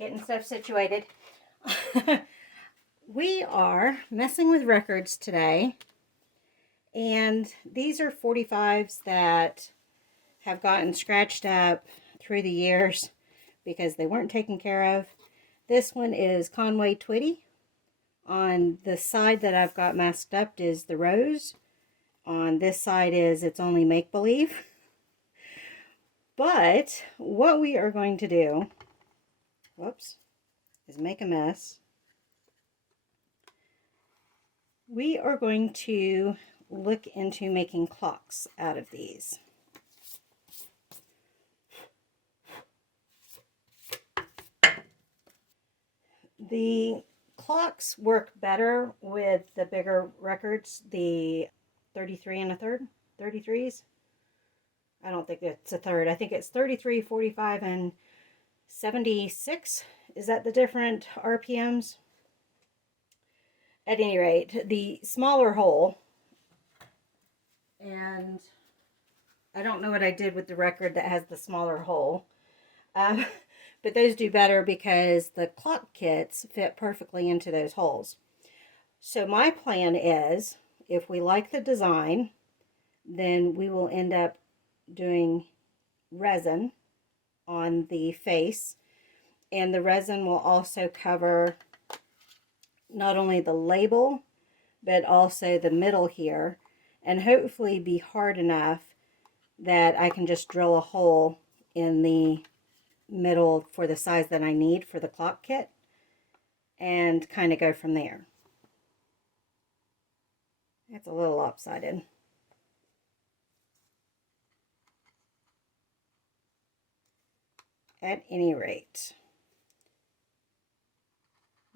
getting stuff situated. We are messing with records today, and these are 45s that have gotten scratched up through the years because they weren't taken care of. This one is Conway Twitty. On the side that I've got masked up is the rose. On this side is It's Only Make Believe. But what we are going to do, whoops, is make a mess. We are going to look into making clocks out of these. The clocks work better with the bigger records, the 33 and a third, 33s. I don't think it's a third. I think it's 33, 45, and 76. Is that the different RPMs? At any rate, the smaller hole, and I don't know what I did with the record that has the smaller hole, but those do better because the clock kits fit perfectly into those holes. So my plan is, if we like the design, then we will end up doing resin on the face, and the resin will also cover not only the label but also the middle here, and hopefully be hard enough that I can just drill a hole in the middle for the size that I need for the clock kit and kind of go from there. It's a little lopsided. At any rate,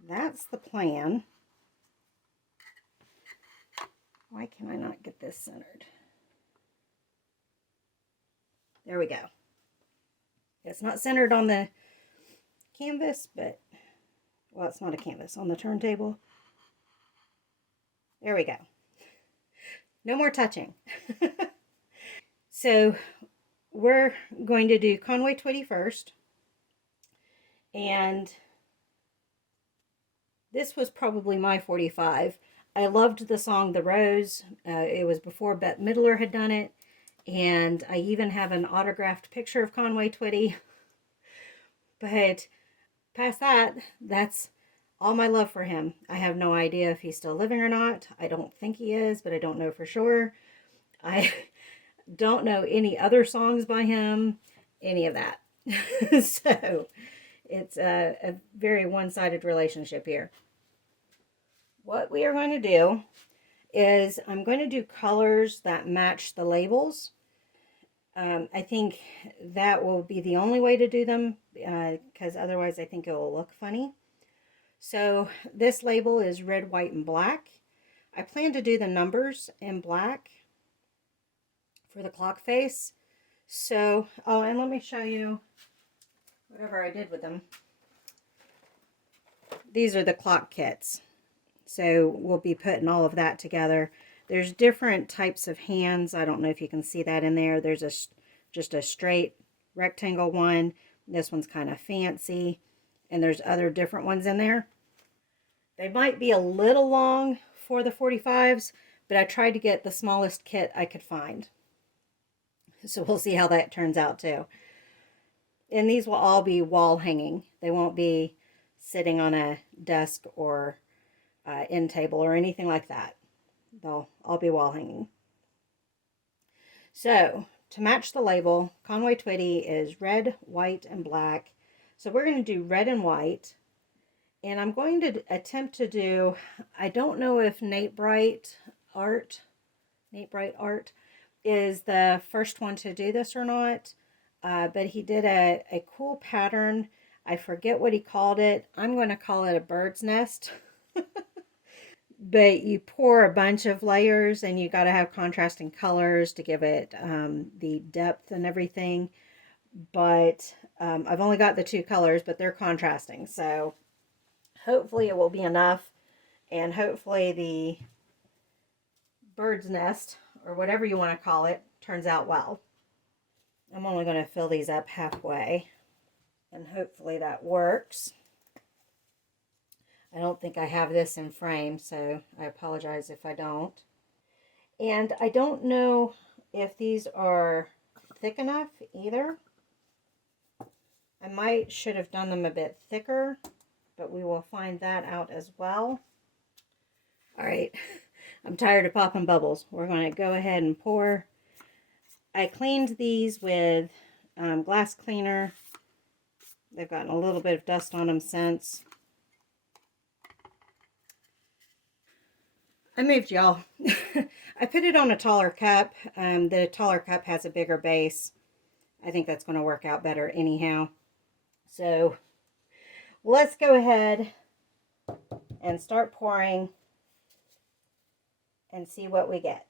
that's the plan. Why can I not get this centered? There we go. It's not centered on the canvas, but, well, it's not a canvas, on the turntable. There we go. No more touching. So we're going to do Conway Twitty first. And this was probably my 45. I loved the song The Rose. It was before Bette Midler had done it. And I even have an autographed picture of Conway Twitty. But past that, that's all my love for him. I have no idea if he's still living or not. I don't think he is, but I don't know for sure. I don't know any other songs by him, any of that. So it's a very one-sided relationship here. What we are going to do is I'm going to do colors that match the labels. I think that will be the only way to do them because otherwise I think it will look funny. So this label is red, white, and black. I plan to do the numbers in black for the clock face. So, oh, and let me show you whatever I did with them. These are the clock kits. So we'll be putting all of that together. There's different types of hands. I don't know if you can see that in there. There's just a straight rectangle one. This one's kind of fancy. And there's other different ones in there. They might be a little long for the 45s, but I tried to get the smallest kit I could find. So we'll see how that turns out too. And these will all be wall hanging. They won't be sitting on a desk or end table or anything like that. They'll all be wall hanging. So to match the label, Conway Twitty is red, white, and black. So we're going to do red and white. And I'm going to attempt to do, I don't know if Nate Bright Art is the first one to do this or not. But he did a cool pattern. I forget what he called it. I'm going to call it a bird's nest. But you pour a bunch of layers and you got to have contrasting colors to give it the depth and everything. But I've only got the two colors, but they're contrasting. So hopefully it will be enough. And hopefully the bird's nest, or whatever you want to call it, turns out well. I'm only going to fill these up halfway. And hopefully that works. I don't think I have this in frame, so I apologize if I don't. And I don't know if these are thick enough either. I should have done them a bit thicker, but we will find that out as well. All right, I'm tired of popping bubbles. We're going to go ahead and pour. I cleaned these with glass cleaner. They've gotten a little bit of dust on them since. I moved, y'all. I put it on a taller cup. The taller cup has a bigger base. I think that's going to work out better anyhow. So let's go ahead and start pouring and see what we get.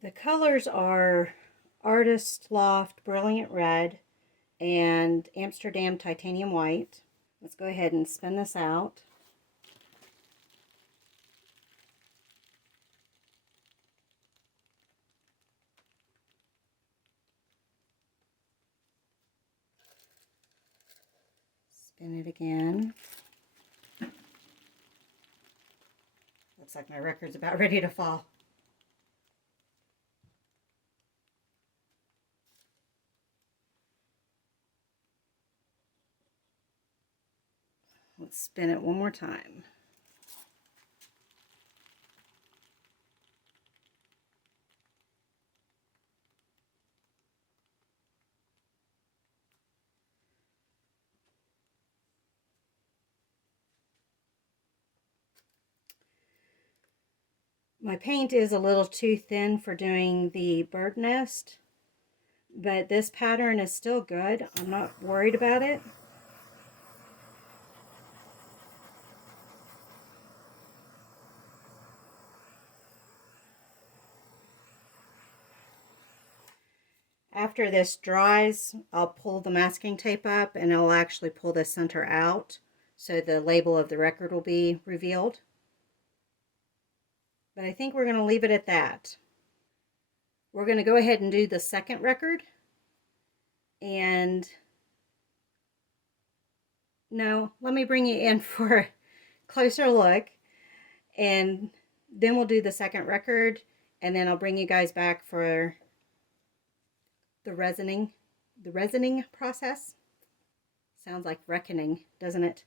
The colors are Artist Loft Brilliant Red and Amsterdam Titanium White. Let's go ahead and spin this out. Spin it again. Looks like my record's about ready to fall. Let's spin it one more time. My paint is a little too thin for doing the bird nest, but this pattern is still good. I'm not worried about it. After this dries, I'll pull the masking tape up and it'll actually pull the center out, so the label of the record will be revealed. But I think we're going to leave it at that. We're going to go ahead and do the second record. And no, let me bring you in for a closer look. And then we'll do the second record. And then I'll bring you guys back for the resining process. Sounds like reckoning, doesn't it?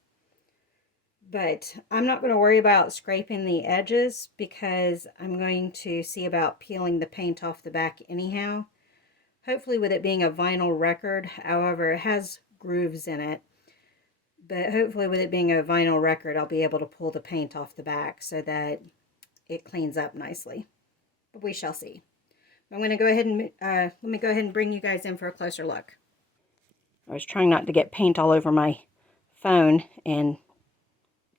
But I'm not going to worry about scraping the edges because I'm going to see about peeling the paint off the back anyhow. Hopefully with it being a vinyl record, however, it has grooves in it. But hopefully with it being a vinyl record, I'll be able to pull the paint off the back so that it cleans up nicely. But we shall see. I'm going to go ahead and, let me go ahead and bring you guys in for a closer look. I was trying not to get paint all over my phone, and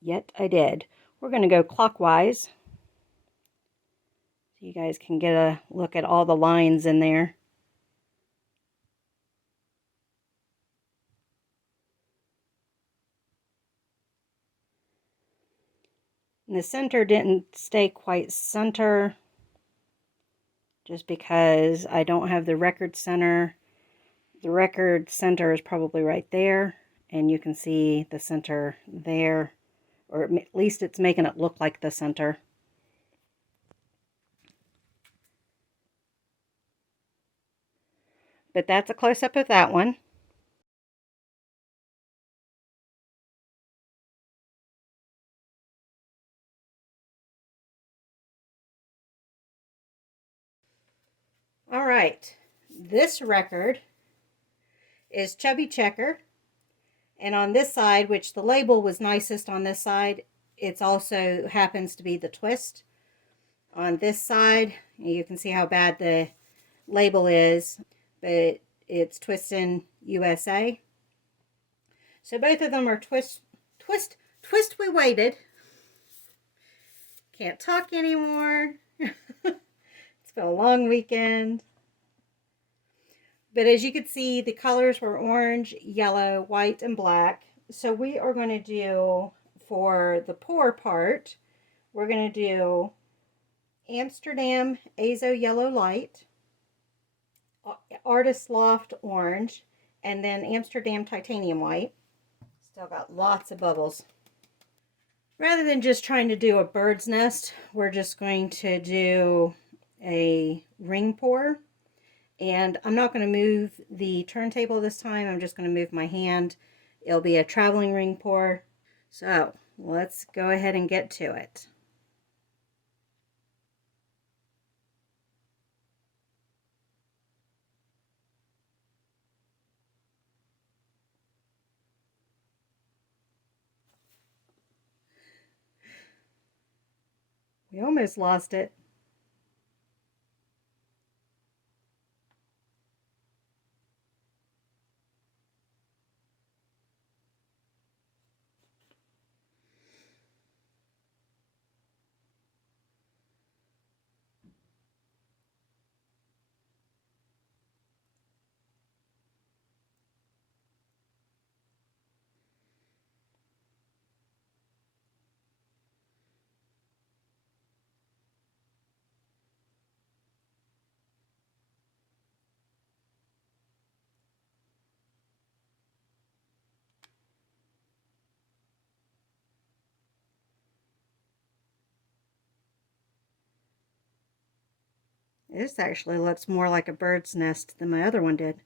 yet I did. We're going to go clockwise so you guys can get a look at all the lines in there. And the center didn't stay quite center just because I don't have the record center. The record center is probably right there, and you can see the center there, or at least it's making it look like the center. But that's a close-up of that one. All right, this record is Chubby Checker, and on this side, which the label was nicest on this side, it's also happens to be the twist. On this side, you can see how bad the label is, but it's Twistin' USA. So both of them are twist we waited. Can't talk anymore. It's been a long weekend. But as you can see, the colors were orange, yellow, white, and black. So we are going to do, for the pour part, we're going to do Amsterdam Azo Yellow Light, Artist Loft Orange, and then Amsterdam Titanium White. Still got lots of bubbles. Rather than just trying to do a bird's nest, we're just going to do a ring pour. And I'm not going to move the turntable this time. I'm just going to move my hand. It'll be a traveling ring pour. So let's go ahead and get to it. We almost lost it. This actually looks more like a bird's nest than my other one did.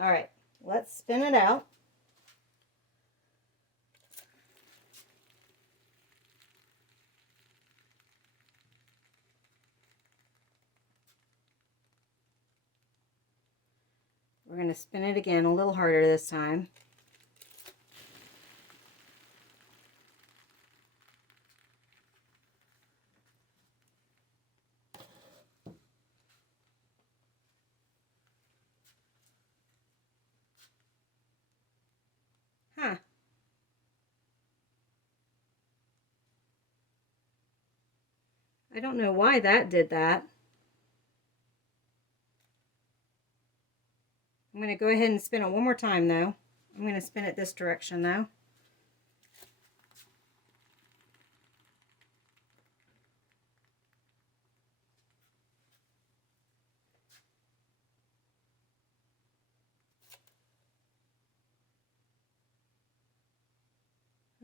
All right, let's spin it out. We're going to spin it again a little harder this time. Huh. I don't know why that did that. I'm going to go ahead and spin it one more time though. I'm going to spin it this direction though.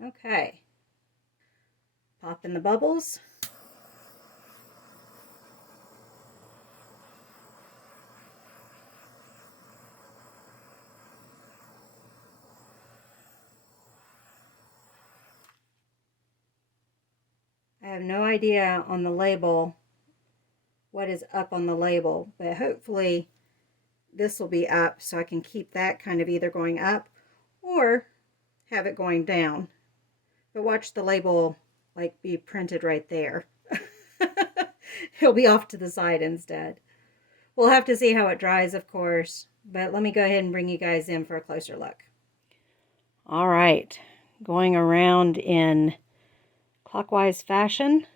Okay. Pop in the bubbles. I have no idea on the label what is up on the label, but hopefully this will be up so I can keep that kind of either going up or have it going down. But watch the label like be printed right there. It'll be off to the side instead. We'll have to see how it dries, of course, but let me go ahead and bring you guys in for a closer look. All right, going around in clockwise fashion.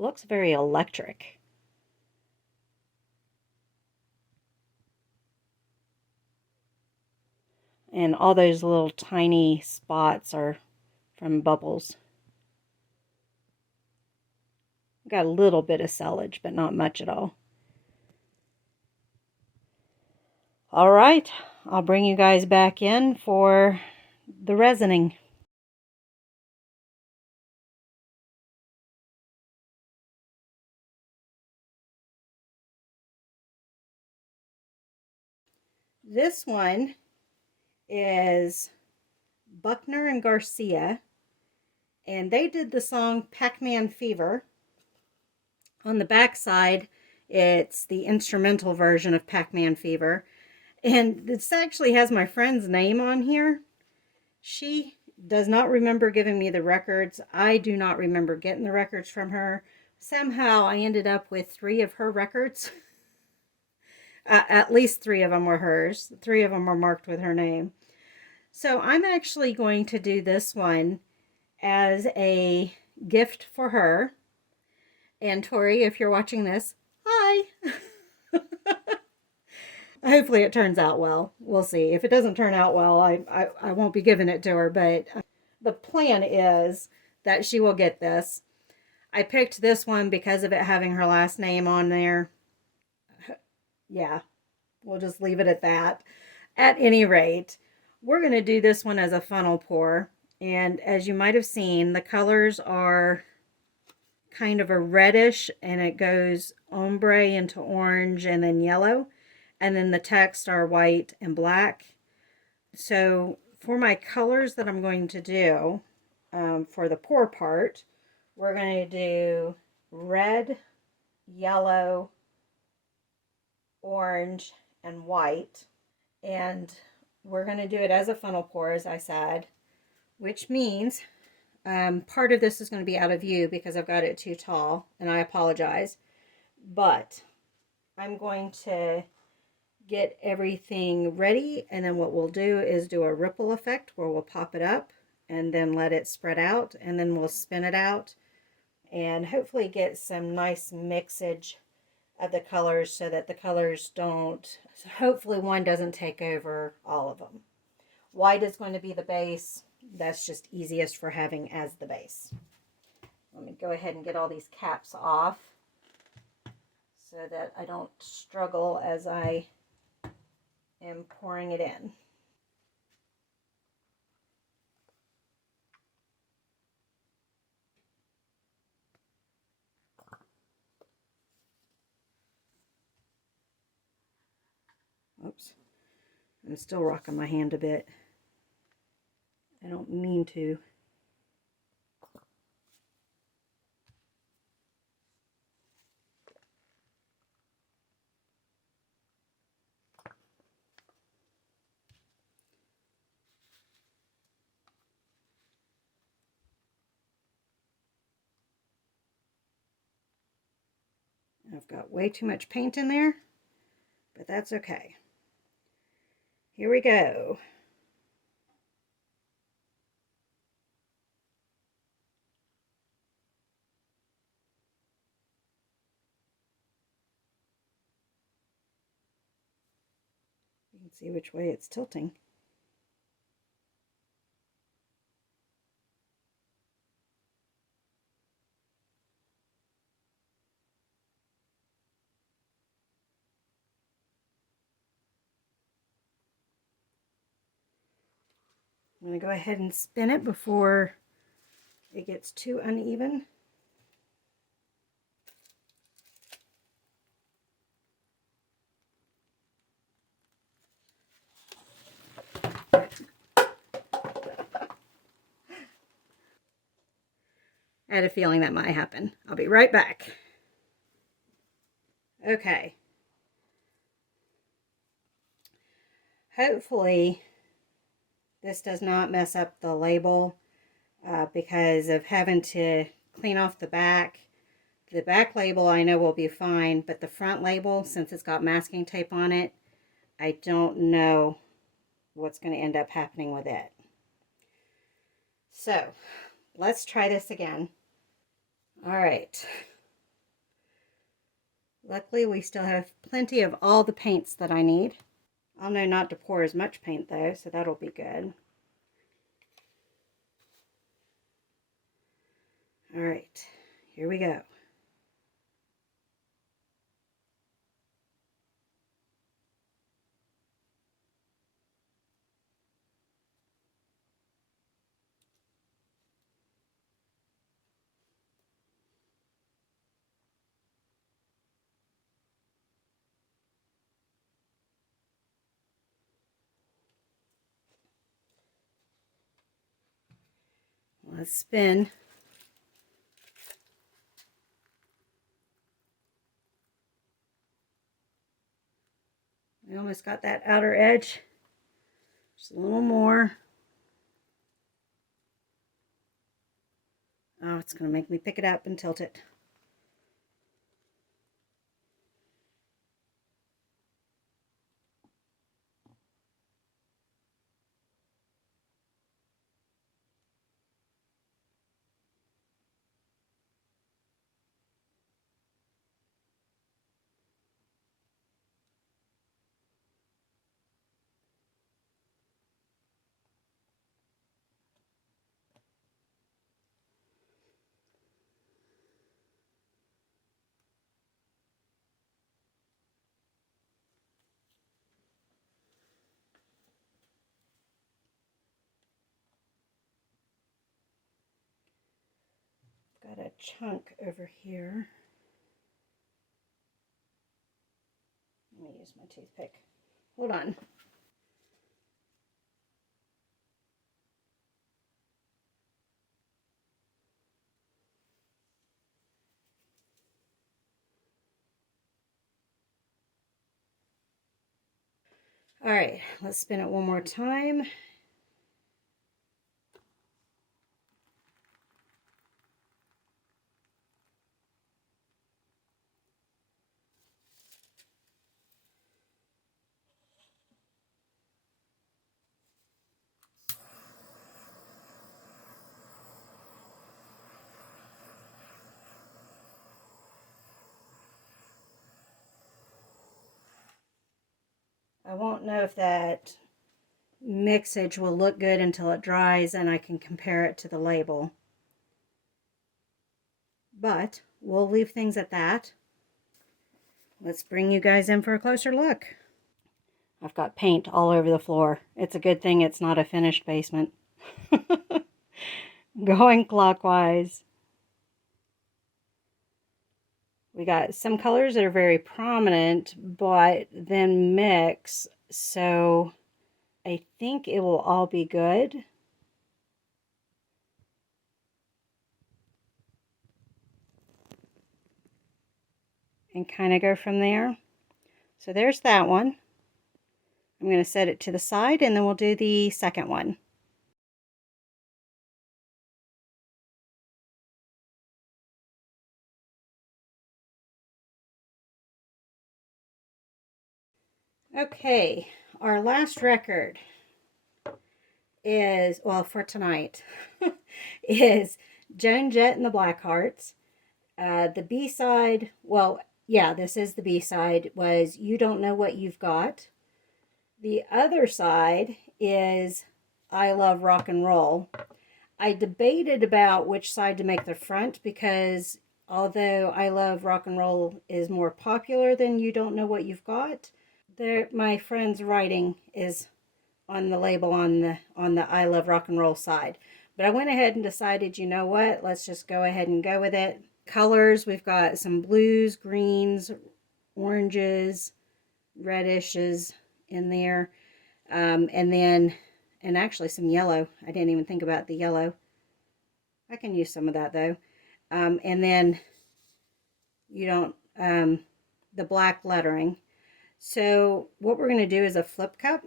looks very electric. And all those little tiny spots are from bubbles. Got a little bit of sellage, but not much at all. All right, I'll bring you guys back in for the resining. This one is Buckner and Garcia, and they did the song Pac-Man Fever. On the back side, it's the instrumental version of Pac-Man Fever. And this actually has my friend's name on here. She does not remember giving me the records. I do not remember getting the records from her. Somehow I ended up with 3 of her records. At least 3 of them were hers. 3 of them were marked with her name. So I'm actually going to do this one as a gift for her. And Tori, if you're watching this, hi! Hopefully it turns out well. We'll see. If it doesn't turn out well, I won't be giving it to her, but the plan is that she will get this. I picked this one because of it having her last name on there. Yeah, we'll just leave it at that. At any rate, we're going to do this one as a funnel pour. And as you might have seen, the colors are kind of a reddish, and it goes ombre into orange and then yellow. And then the text are white and black. So for my colors that I'm going to do for the pour part, we're going to do red, yellow, orange, and white. And we're going to do it as a funnel pour, as I said, which means part of this is going to be out of view because I've got it too tall, and I apologize. But I'm going to get everything ready, and then what we'll do is do a ripple effect where we'll pop it up and then let it spread out, and then we'll spin it out and hopefully get some nice mixage of the colors so that the colors don't, hopefully one doesn't take over all of them. White is going to be the base. That's just easiest for having as the base. Let me go ahead and get all these caps off so that I don't struggle as I am pouring it in. Oops, I'm still rocking my hand a bit. I don't mean to. I've got way too much paint in there, but that's okay. Here we go. You can see which way it's tilting. I'm going to go ahead and spin it before it gets too uneven. I had a feeling that might happen. I'll be right back. Okay. Hopefully this does not mess up the label because of having to clean off the back. The back label I know will be fine, but the front label, since it's got masking tape on it, I don't know what's going to end up happening with it. So let's try this again. All right. Luckily, we still have plenty of all the paints that I need. I'll know not to pour as much paint though, so that'll be good. All right, here we go. Let's spin. We almost got that outer edge. Just a little more. Oh, it's going to make me pick it up and tilt it. Got a chunk over here. Let me use my toothpick. Hold on. All right, let's spin it one more time. I won't know if that mixage will look good until it dries and I can compare it to the label. But we'll leave things at that. Let's bring you guys in for a closer look. I've got paint all over the floor. It's a good thing it's not a finished basement. Going clockwise. We got some colors that are very prominent, but then mix. So I think it will all be good. And kind of go from there. So there's that one. I'm going to set it to the side and then we'll do the second one. Okay, our last record is, well, for tonight, is Joan Jett and the Blackhearts. The B-side, well, yeah, this is the B-side, was You Don't Know What You've Got. The other side is I Love Rock and Roll. I debated about which side to make the front because although I Love Rock and Roll is more popular than You Don't Know What You've Got, my friend's writing is on the label on the I Love Rock and Roll side. But I went ahead and decided, you know what, let's just go ahead and go with it. Colors, we've got some blues, greens, oranges, redishes in there. And actually some yellow. I didn't even think about the yellow. I can use some of that though. And then the black lettering. So what we're going to do is a flip cup.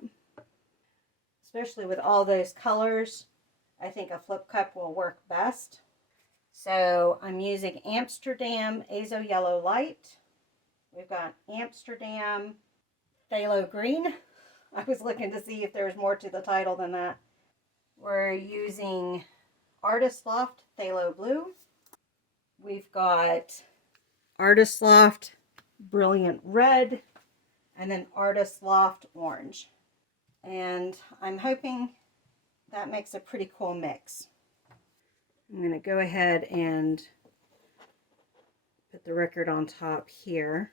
Especially with all those colors, I think a flip cup will work best. So I'm using Amsterdam Azo Yellow Light. We've got Amsterdam Phthalo Green. I was looking to see if there was more to the title than that. We're using Artist Loft Phthalo Blue. We've got Artist Loft Brilliant Red, and then Artist Loft Orange. And I'm hoping that makes a pretty cool mix. I'm going to go ahead and put the record on top here.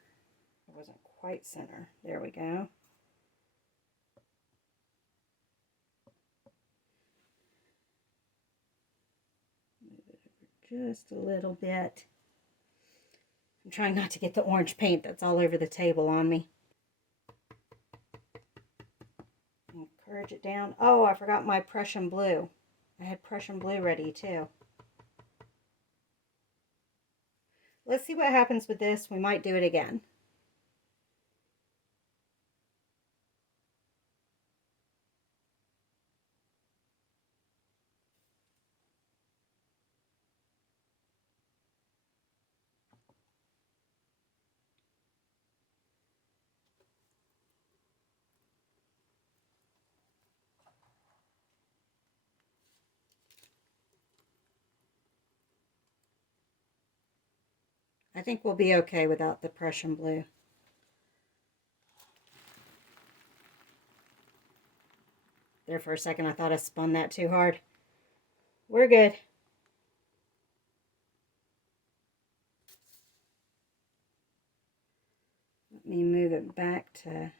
It wasn't quite center. There we go. Move it over just a little bit. I'm trying not to get the orange paint that's all over the table on me. Encourage it down. Oh, I forgot my Prussian blue. I had Prussian blue ready too. Let's see what happens with this. We might do it again. I think we'll be okay without the Prussian blue. There for a second, I thought I spun that too hard. We're good. Let me move it back to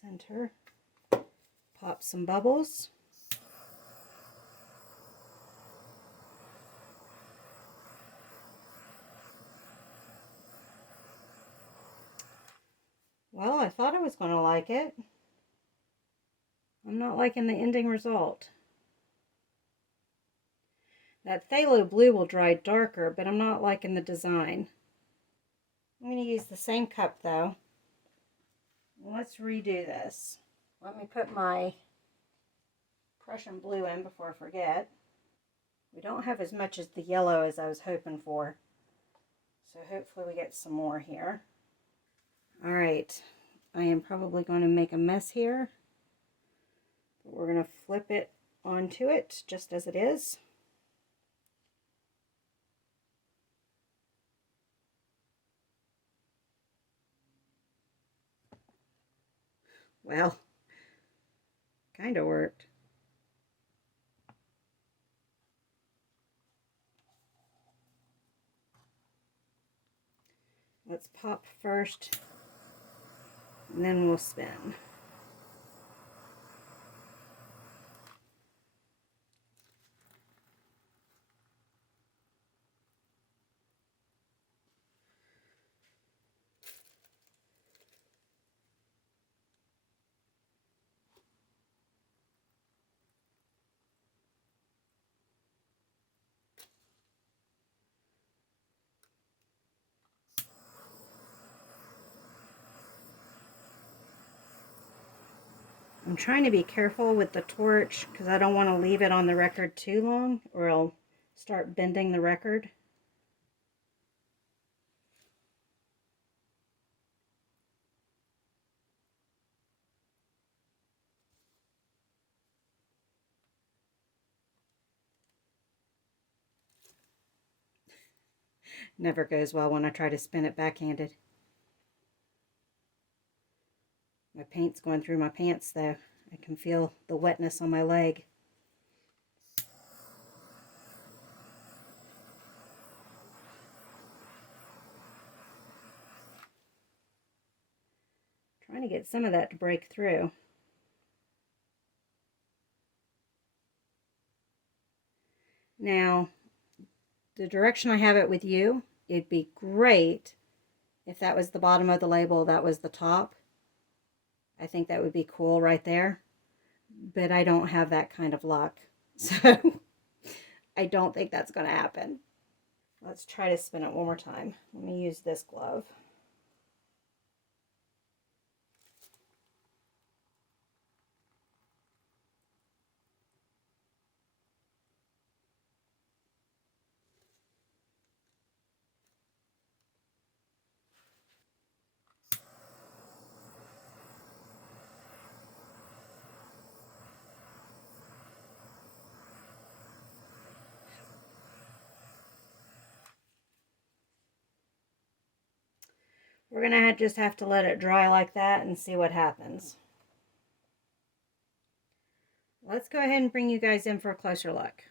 center. Pop some bubbles. Well, I thought I was going to like it. I'm not liking the ending result. That phthalo blue will dry darker, but I'm not liking the design. I'm going to use the same cup though. Let's redo this. Let me put my Prussian blue in before I forget. We don't have as much as the yellow as I was hoping for, so hopefully we get some more here. All right, I am probably going to make a mess here, but we're going to flip it onto it just as it is. Well, kind of worked. Let's pop first, and then we'll spin. I'm trying to be careful with the torch because I don't want to leave it on the record too long or I'll start bending the record. Never goes well when I try to spin it backhanded. My paint's going through my pants though. I can feel the wetness on my leg. Trying to get some of that to break through. Now, the direction I have it with you, it'd be great if that was the bottom of the label, that was the top. I think that would be cool right there. But I don't have that kind of luck. So I don't think that's going to happen. Let's try to spin it one more time. Let me use this glove. We're going to just have to let it dry like that and see what happens. Let's go ahead and bring you guys in for a closer look.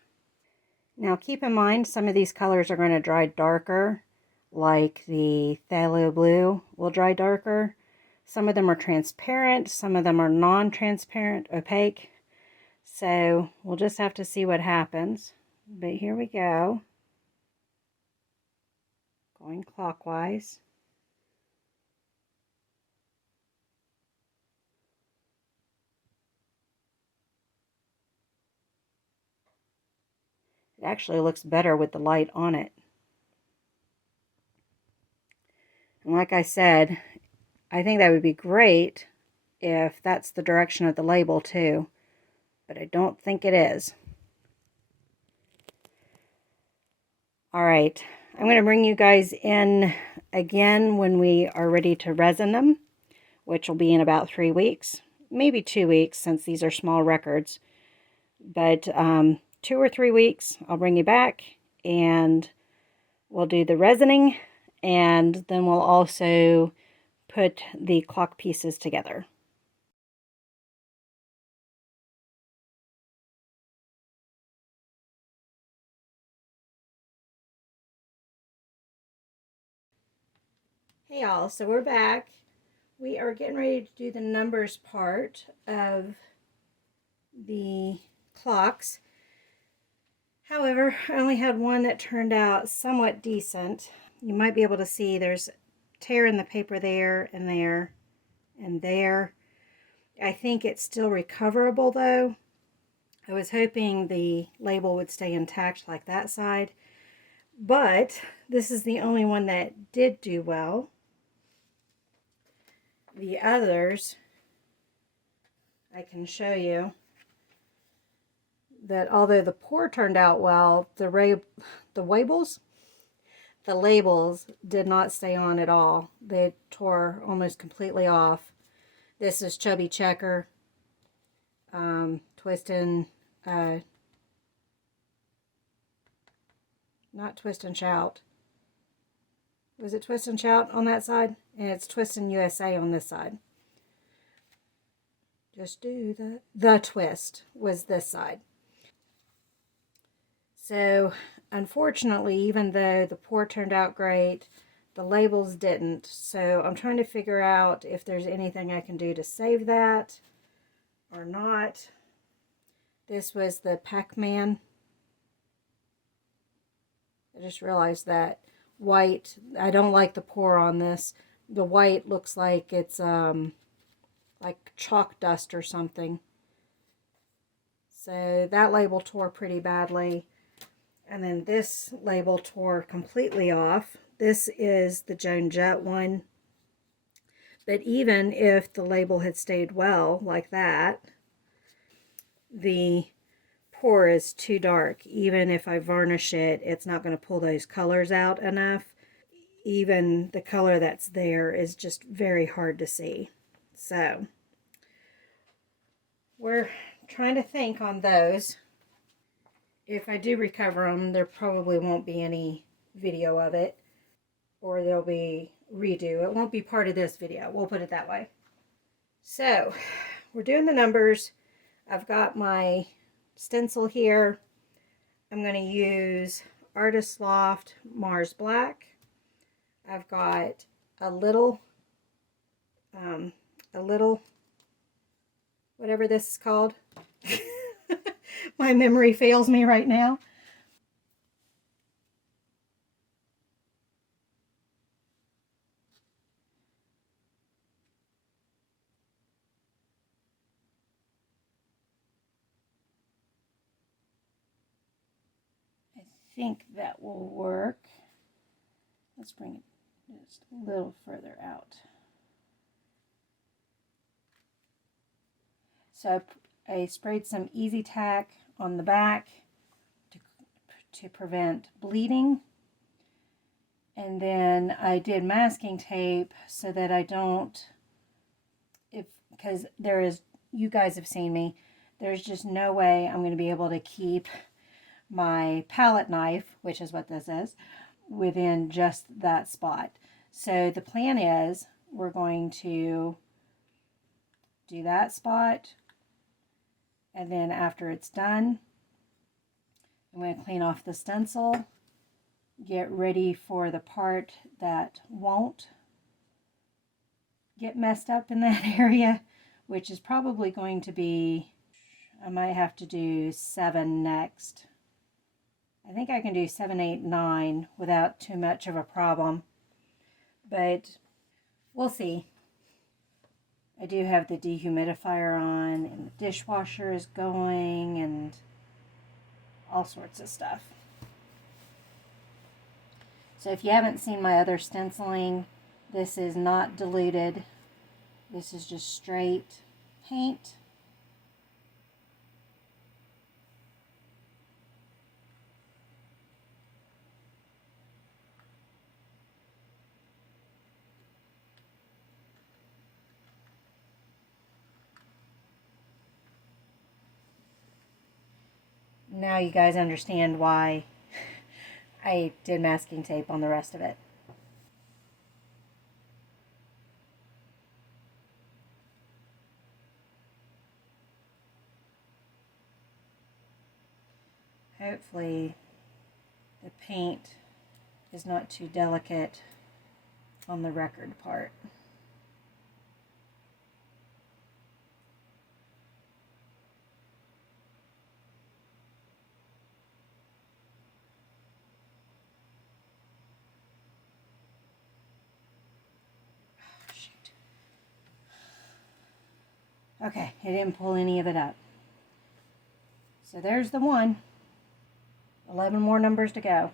Now keep in mind, some of these colors are going to dry darker, like the phthalo blue will dry darker. Some of them are transparent, some of them are non-transparent, opaque. So we'll just have to see what happens. But here we go. Going clockwise. It actually looks better with the light on it. And like I said, I think that would be great if that's the direction of the label too, but I don't think it is. All right, I'm going to bring you guys in again when we are ready to resin them, which will be in about 3 weeks, maybe 2 weeks since these are small records. But 2 or 3 weeks, I'll bring you back and we'll do the resining, and then we'll also put the clock pieces together. Hey y'all, so we're back. We are getting ready to do the numbers part of the clocks. However, I only had one that turned out somewhat decent. You might be able to see there's tear in the paper there and there and there. I think it's still recoverable though. I was hoping the label would stay intact like that side, but this is the only one that did do well. The others, I can show you that although the pour turned out well, the labels did not stay on at all. They tore almost completely off. This is Chubby Checker, Twist and, not Twist and Shout. Was it Twist and Shout on that side? And it's Twist and USA on this side. Just do the twist was this side. So unfortunately, even though the pour turned out great, the labels didn't. So I'm trying to figure out if there's anything I can do to save that or not. This was the Pac-Man. I just realized that white, I don't like the pour on this. The white looks like it's like chalk dust or something. So that label tore pretty badly. And then this label tore completely off. This is the Joan Jett one. But even if the label had stayed well like that, the pour is too dark. Even if I varnish it, it's not going to pull those colors out enough. Even the color that's there is just very hard to see. So we're trying to think on those. If I do recover them, there probably won't be any video of it, or there'll be redo. It won't be part of this video, we'll put it that way. So we're doing the numbers. I've got my stencil here. I'm going to use Artist Loft Mars Black. I've got a little whatever this is called. My memory fails me right now. I think that will work. Let's bring it just a little further out. So I sprayed some Easy Tack on the back to prevent bleeding. And then I did masking tape so that I don't, because there is, you guys have seen me, there's just no way I'm going to be able to keep my palette knife, which is what this is, within just that spot. So the plan is we're going to do that spot, and then after it's done, I'm going to clean off the stencil, get ready for the part that won't get messed up in that area, which is probably going to be, I might have to do 7 next. I think I can do 7, 8, 9 without too much of a problem, but we'll see. I do have the dehumidifier on, and the dishwasher is going, and all sorts of stuff. So if you haven't seen my other stenciling, this is not diluted. This is just straight paint. Now you guys understand why I did masking tape on the rest of it. Hopefully the paint is not too delicate on the record part. Oh, shoot. Okay, it didn't pull any of it up. So there's the one. 11 more numbers to go.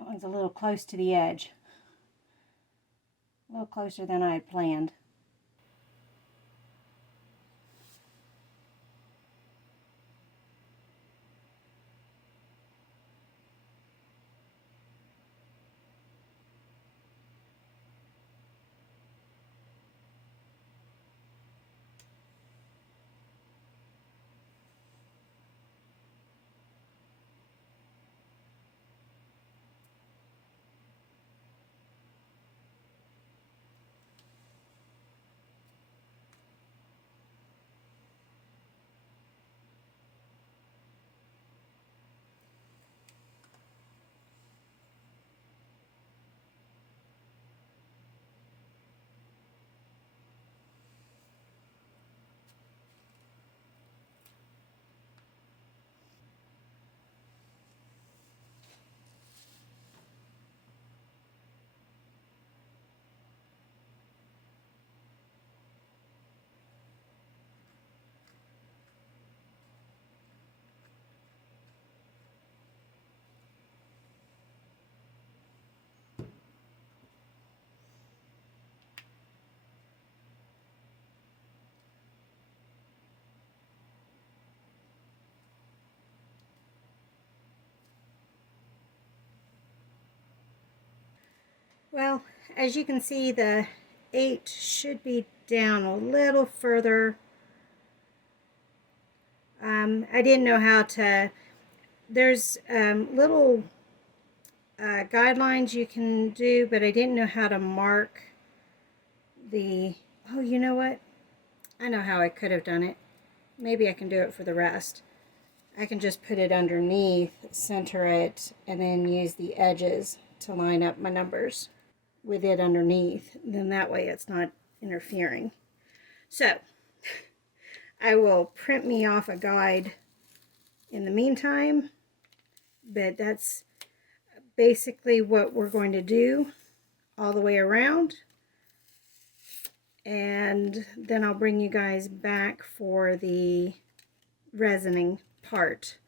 That one's a little close to the edge. A little closer than I had planned. Well, as you can see, the 8 should be down a little further. I didn't know how to, there's little guidelines you can do, but I didn't know how to mark the, oh, you know what? I know how I could have done it. Maybe I can do it for the rest. I can just put it underneath, center it, and then use the edges to line up my numbers with it underneath. Then that way it's not interfering. So I will print me off a guide in the meantime, but that's basically what we're going to do all the way around. And then I'll bring you guys back for the resining part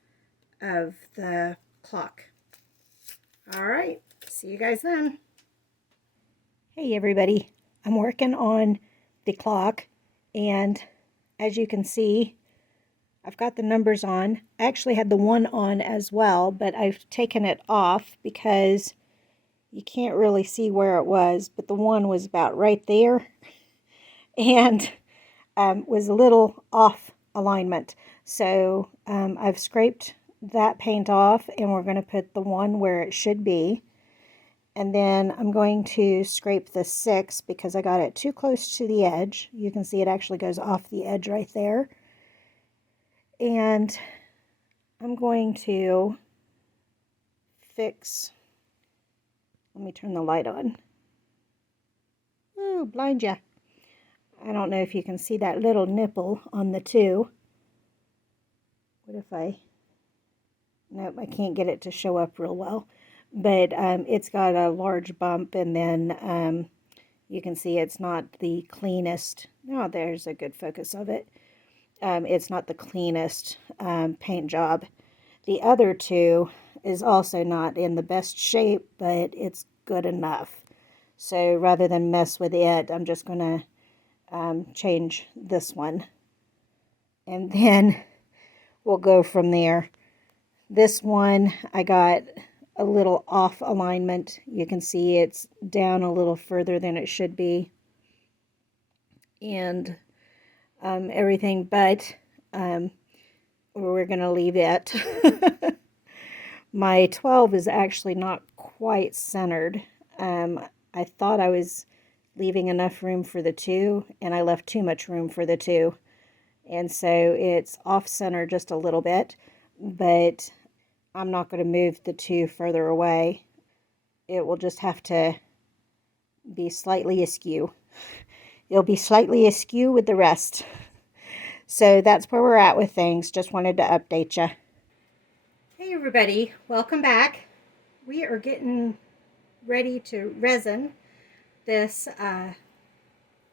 of the clock. All right, see you guys then. Hey everybody, I'm working on the clock, and as you can see, I've got the numbers on. I actually had the 1 on as well, but I've taken it off because you can't really see where it was, but the 1 was about right there and was a little off alignment. So I've scraped that paint off, and we're going to put the 1 where it should be. And then I'm going to scrape the 6 because I got it too close to the edge. You can see it actually goes off the edge right there. And I'm going to fix, let me turn the light on. Ooh, blind ya. I don't know if you can see that little nipple on the 2. What if I, nope, I can't get it to show up real well. But it's got a large bump, and then you can see it's not the cleanest. Oh, there's a good focus of it. It's not the cleanest paint job. The other 2 is also not in the best shape, but it's good enough. So rather than mess with it, I'm just going to change this one. And then we'll go from there. This one, I got a little off alignment. You can see it's down a little further than it should be. And everything, but we're going to leave it. My 12 is actually not quite centered. I thought I was leaving enough room for the 2, and I left too much room for the 2. And so it's off center just a little bit, but I'm not going to move the 2 further away. It will just have to be slightly askew. It'll be slightly askew with the rest. So that's where we're at with things. Just wanted to update you. Hey everybody, welcome back. We are getting ready to resin this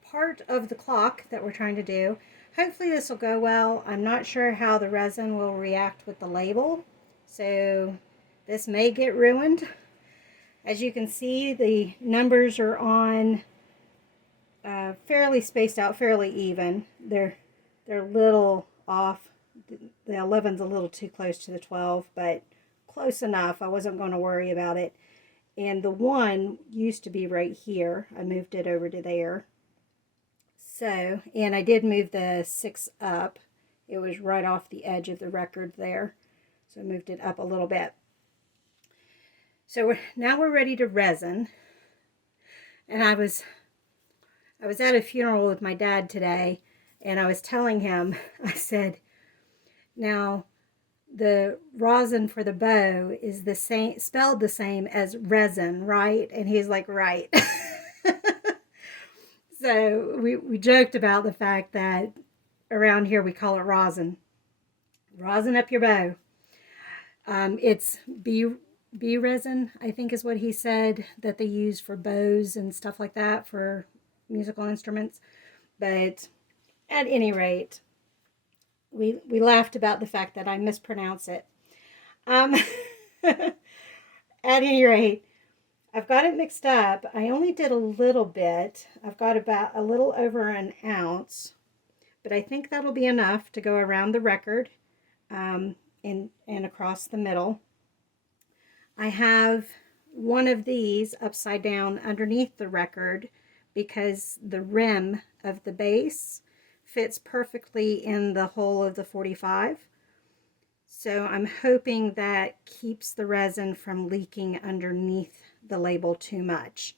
part of the clock that we're trying to do. Hopefully this will go well. I'm not sure how the resin will react with the label, so this may get ruined. As you can see, the numbers are on fairly spaced out, fairly even. They're a little off. The 11's a little too close to the 12, but close enough. I wasn't going to worry about it. And the 1 used to be right here. I moved it over to there. So, and I did move the 6 up. It was right off the edge of the record there. So I moved it up a little bit. So now we're ready to resin. And I was at a funeral with my dad today, and I was telling him, I said, now the rosin for the bow is the same, spelled the same as resin, right? And he's like, right. So we joked about the fact that around here we call it rosin. Rosin up your bow. It's bee resin, I think is what he said, that they use for bows and stuff like that for musical instruments. But at any rate, we laughed about the fact that I mispronounce it. At any rate, I've got it mixed up. I only did a little bit. I've got about a little over an ounce, but I think that'll be enough to go around the record and across the middle. I have one of these upside down underneath the record because the rim of the base fits perfectly in the hole of the 45. So I'm hoping that keeps the resin from leaking underneath the label too much,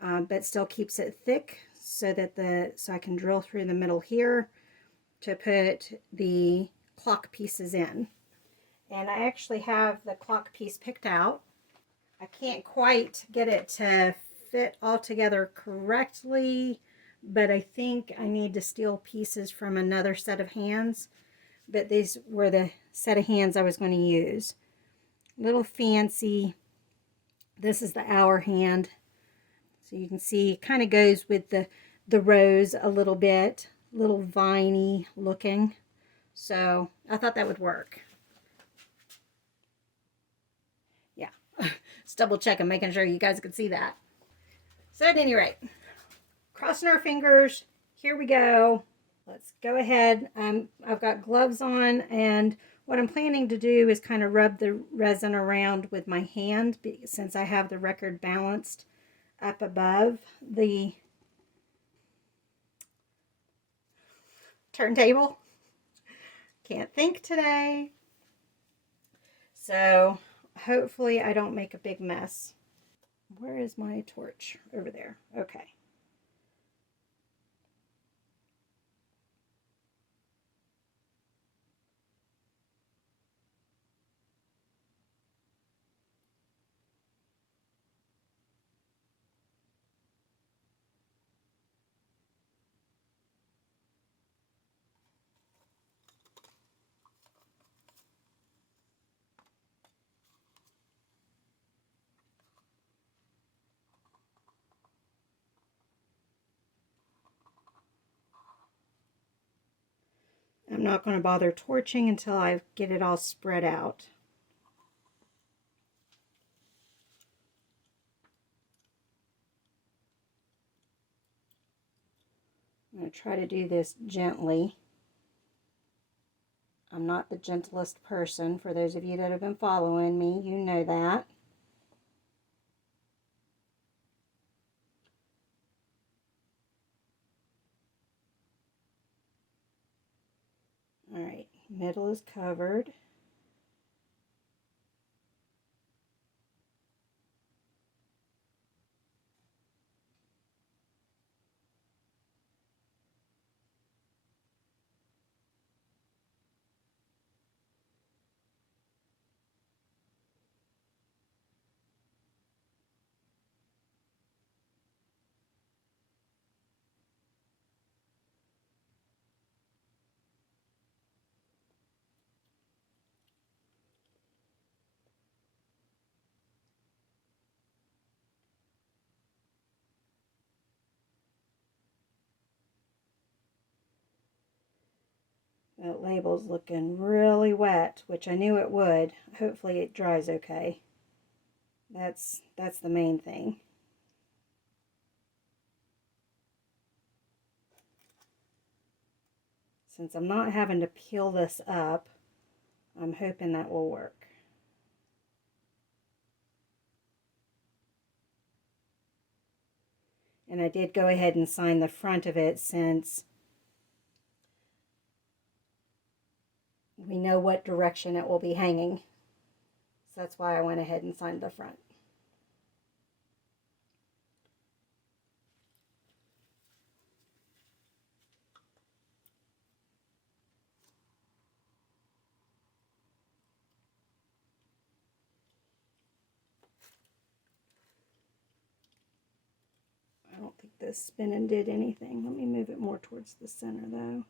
but still keeps it thick so that so I can drill through the middle here to put the clock pieces in. And I actually have the clock piece picked out. I can't quite get it to fit all together correctly, but I think I need to steal pieces from another set of hands. But these were the set of hands I was going to use. Little fancy. This is the hour hand. So you can see it kind of goes with the rose a little bit. Little viney looking. So I thought that would work. Yeah. Just double checking, making sure you guys could see that. So at any rate, crossing our fingers. Here we go. Let's go ahead. I've got gloves on, and what I'm planning to do is kind of rub the resin around with my hand since I have the record balanced up above the turntable. Can't think today. So hopefully I don't make a big mess. Where is my torch? Over there. Okay. I'm not going to bother torching until I get it all spread out. I'm going to try to do this gently. I'm not the gentlest person. For those of you that have been following me, you know that. All right, middle is covered. That label's looking really wet, which I knew it would. Hopefully it dries okay. That's the main thing. Since I'm not having to peel this up, I'm hoping that will work. And I did go ahead and sign the front of it since we know what direction it will be hanging. So that's why I went ahead and signed the front. I don't think this spinning did anything. Let me move it more towards the center though.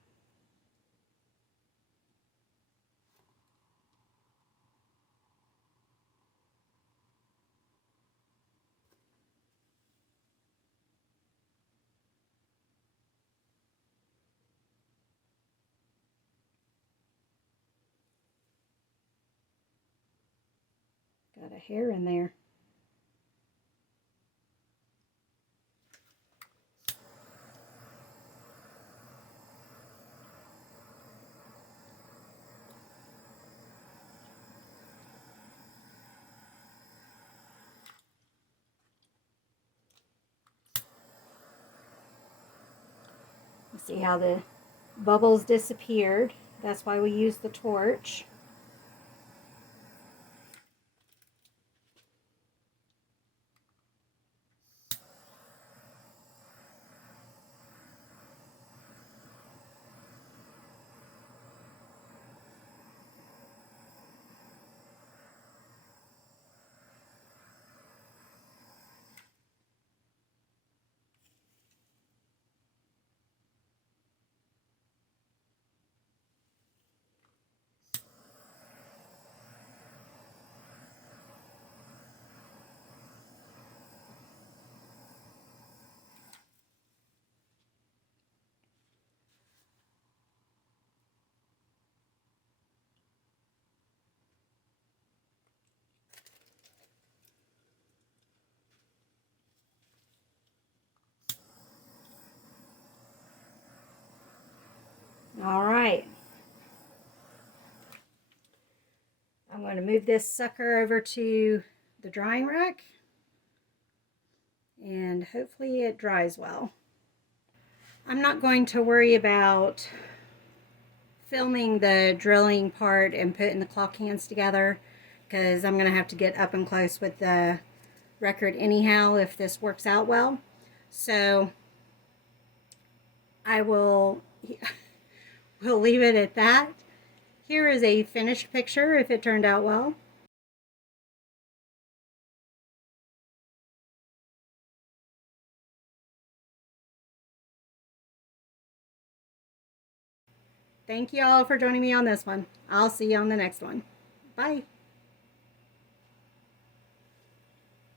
Got a hair in there. See how the bubbles disappeared? That's why we use the torch. All right. I'm going to move this sucker over to the drying rack, and hopefully it dries well. I'm not going to worry about filming the drilling part and putting the clock hands together, because I'm going to have to get up and close with the record anyhow if this works out well. So I will we'll leave it at that. Here is a finished picture if it turned out well. Thank you all for joining me on this one. I'll see you on the next one. Bye.